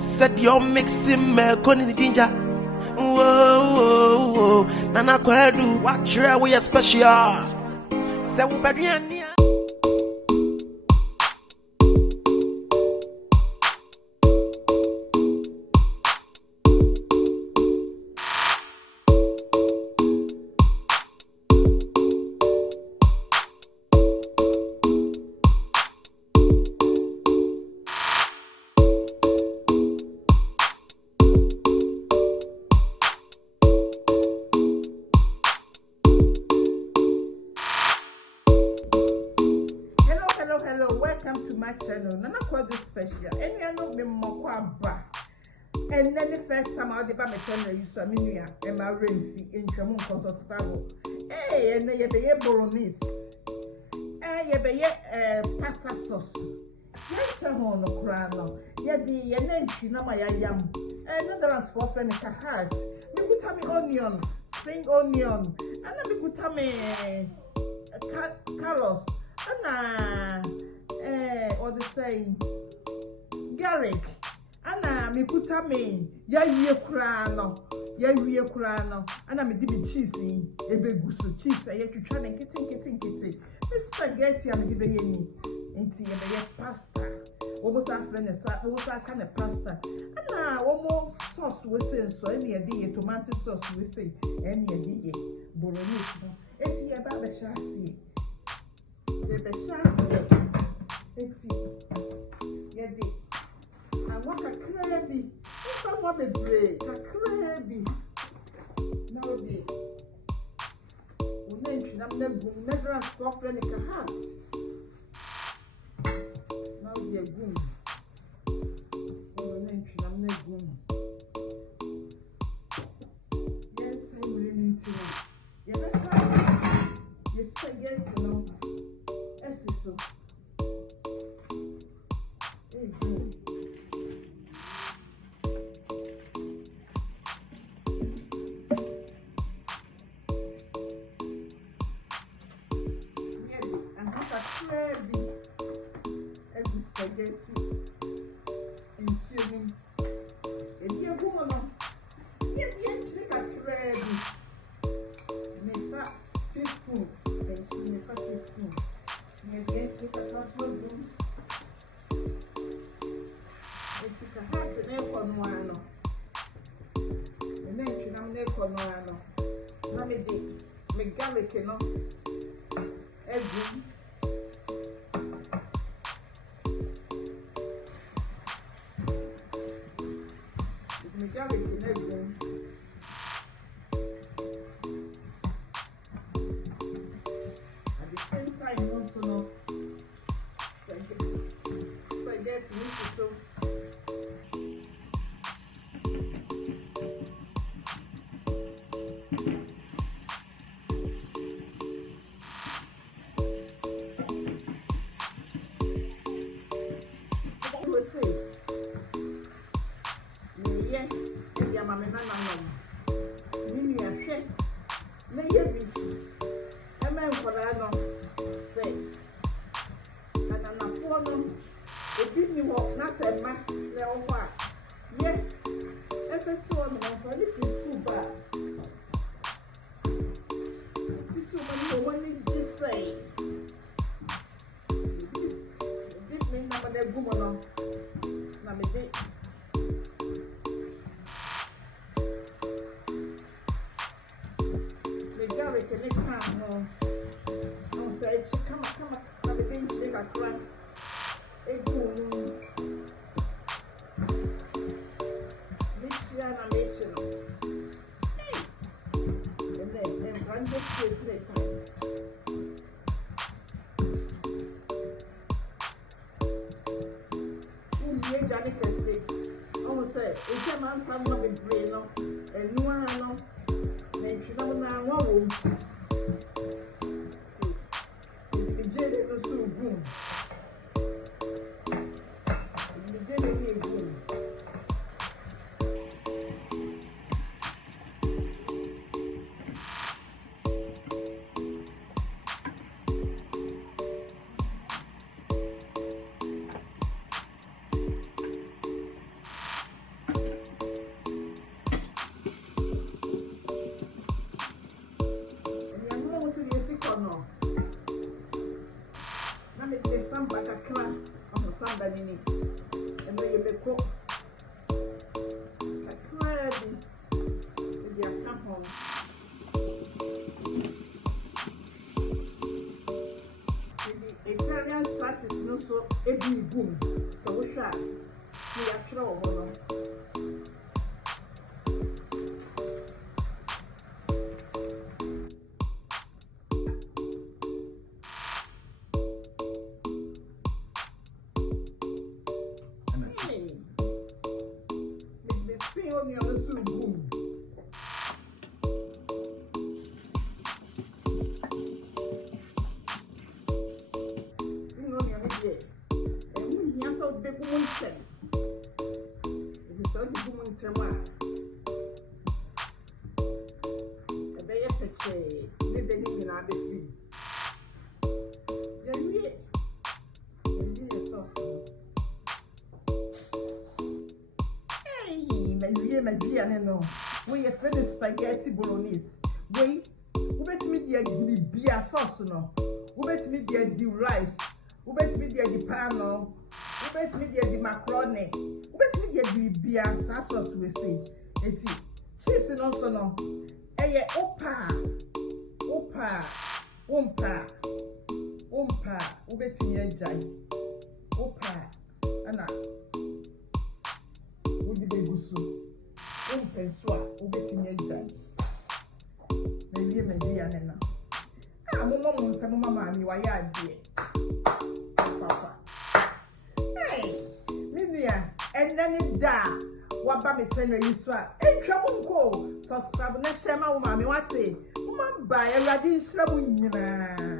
Said you're mixing milk on the ginger. Whoa, Nana Kwadu, watch your way special. Say we better. Welcome to my channel. Nana Kwadu Special. Any I know me more ba. And then the first time I did my channel, you saw me and my Renfi in Chamon Cosostavo. Hey, and then you be a Bolognese. Hey, you be a pasta sauce. Yes, I want no crano. Yet the energy, no my yam. Another one's for Fenica heart. Me put me onion, spring onion, and then me put me carrots. Or the same garlic. Anna me put me ya crano, and I'm a dibby cheesy, a big gusto cheese. I have to try and kitty. This spaghetti I'm giving into a pasta. Almost after a kind of pasta. And almost sauce we say so any idea, tomato sauce we say any idea. Bolognese. It's about the chassis. The chassis. Yedi, I want a crabby. If I want a break, a crabby. No, the name never a stop like a hat. Now the goon. Oh, name I'm not goon. Yes, I'm really into it. Yes, spaghetti, no. Yes, so. Spaghetti in swimming. And you're going on. Get a crabby. Make that teaspoon. And she make a teaspoon. And get a household room. And take a hat and air for no one. And then she am there for no one. Now me garlic, you know. Egg. Garlic in everything. At the same time, also know spaghetti so. banini. And then you make cook. Ready. With your come home. The Italian class is not so every boom. So we shall. We are throw. We have finished spaghetti bolognese. We bet me the beer sauce no. We bet me the rice. We bet me the pan no. We bet me the macaroni. We bet me the beer sauce we say. Eti cheese also no. Eye opa. We bet me jai. Opa. Ana. We the begusu. Pensua, ubetinya jai. Maybe anena. Mama, mi waya die. Papa. Hey, Lydia, and then it da. Waba me train you swa. Hey, trouble go. So scrub na shema mama, me what say? Mama buy a radi shrabu nyina.